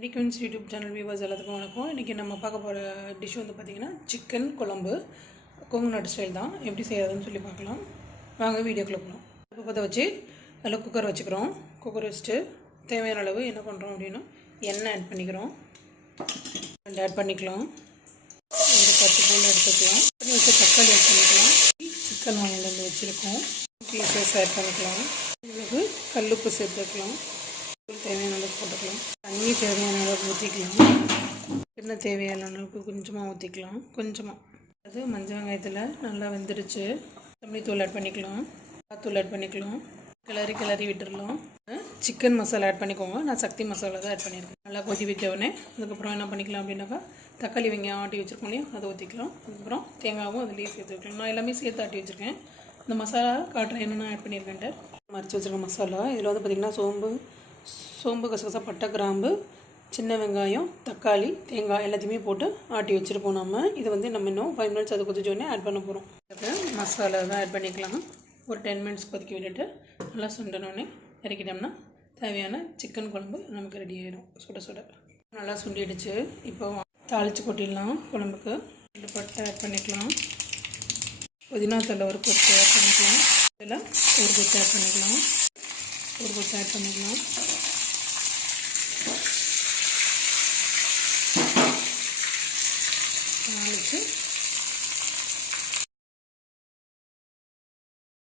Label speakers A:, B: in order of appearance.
A: டிக்வன்ஸ் YouTube channel viewers எல்லாத்துக்கும் வணக்கம். இன்றைக்கி நம்ம பார்க்க போகிற டிஷ் வந்து பார்த்திங்கன்னா சிக்கன் குழம்பு கொங்கு ஸ்டைல் தான். எப்படி செய்யாதுன்னு சொல்லி பார்க்கலாம். வாங்க வீடியோக்குள்ளே போகலாம் இப்போ பற்ற வச்சு அதில் குக்கர் வச்சுக்கிறோம். குக்கர் வச்சுட்டு தேவையான அளவு என்ன பண்ணுறோம் அப்படின்னா எண்ணெய் ஆட் பண்ணிக்கிறோம். ரெண்டு ஆட் பண்ணிக்கலாம். ஒரு பத்து பூண்டு எடுத்துக்கலாம். பண்ணி வச்சு தக்காளி ஆட் பண்ணிக்கலாம். சிக்கன் வாங்கிட்டு வந்து வச்சுருக்கோம். பீசஸ் ஆட் பண்ணிக்கலாம். கல் கல்லுப்பு சேர்த்துக்கலாம் தேவையான அளவுக்கு போட்டுக்கலாம். தண்ணி தேவையான அளவுக்கு ஊற்றிக்கலாம் என்ன தேவையான அளவுக்கு கொஞ்சமாக ஊற்றிக்கலாம் கொஞ்சமாக அது மஞ்சள் வெங்காயத்தில் நல்லா வெந்துடுச்சு. தம்பி தூள் ஆட் பண்ணிக்கலாம். தூள் ஆட் பண்ணிக்கலாம். கிளறி கிளறி விட்டுடலாம் சிக்கன் மசாலா ஆட் பண்ணிக்கோங்க. நான் சக்தி மசாலா தான் ஆட் பண்ணியிருக்கேன். நல்லா கொதி வைக்க உடனே அதுக்கப்புறம் என்ன பண்ணிக்கலாம் அப்படின்னாக்கா தக்காளி வெங்காயம் ஆட்டி வச்சுருக்கோம் இல்லையா அதை ஊற்றிக்கலாம் அதுக்கப்புறம் தேங்காவும் அதுலேயே சேர்த்து வைக்கலாம். நான் எல்லாமே சேர்த்து ஆட்டி வச்சுருக்கேன். இந்த மசாலா காட்டுறேன் என்னென்ன ஆட் பண்ணியிருக்கேன்ட்டு. மறைச்சி வச்சுருக்க மசாலா இதில் வந்து பார்த்திங்கன்னா சோம்பு சோம்பு கசகசா பட்டை கிராம்பு சின்ன வெங்காயம் தக்காளி தேங்காய் எல்லாத்தையுமே போட்டு ஆட்டி வச்சுருப்போம் நம்ம. இது வந்து நம்ம இன்னும் ஃபைவ் மினிட்ஸ் அது கொதிச்சோடனே ஆட் பண்ண போகிறோம் மசாலா தான் ஆட் பண்ணிக்கலாம். ஒரு டென் மினிட்ஸ் கொதிக்க விட்டுட்டு நல்லா சுண்டனோடனே இறக்கிட்டோம்னா தேவையான சிக்கன் குழம்பு நமக்கு ரெடி ஆயிடும் சுட சுட. நல்லா சுண்டிடுச்சு. இப்போ தாளித்து கொட்டிடலாம் குழம்புக்கு. ரெண்டு பட்டை ஆட் பண்ணிக்கலாம். புதினா தலை ஒரு கொத்து ஆட் பண்ணிக்கலாம். இதில் ஒரு கொத்து ஆட் பண்ணிக்கலாம். ஒரு கொத்து ஆட் பண்ணிக்கலாம் நாளைக்கு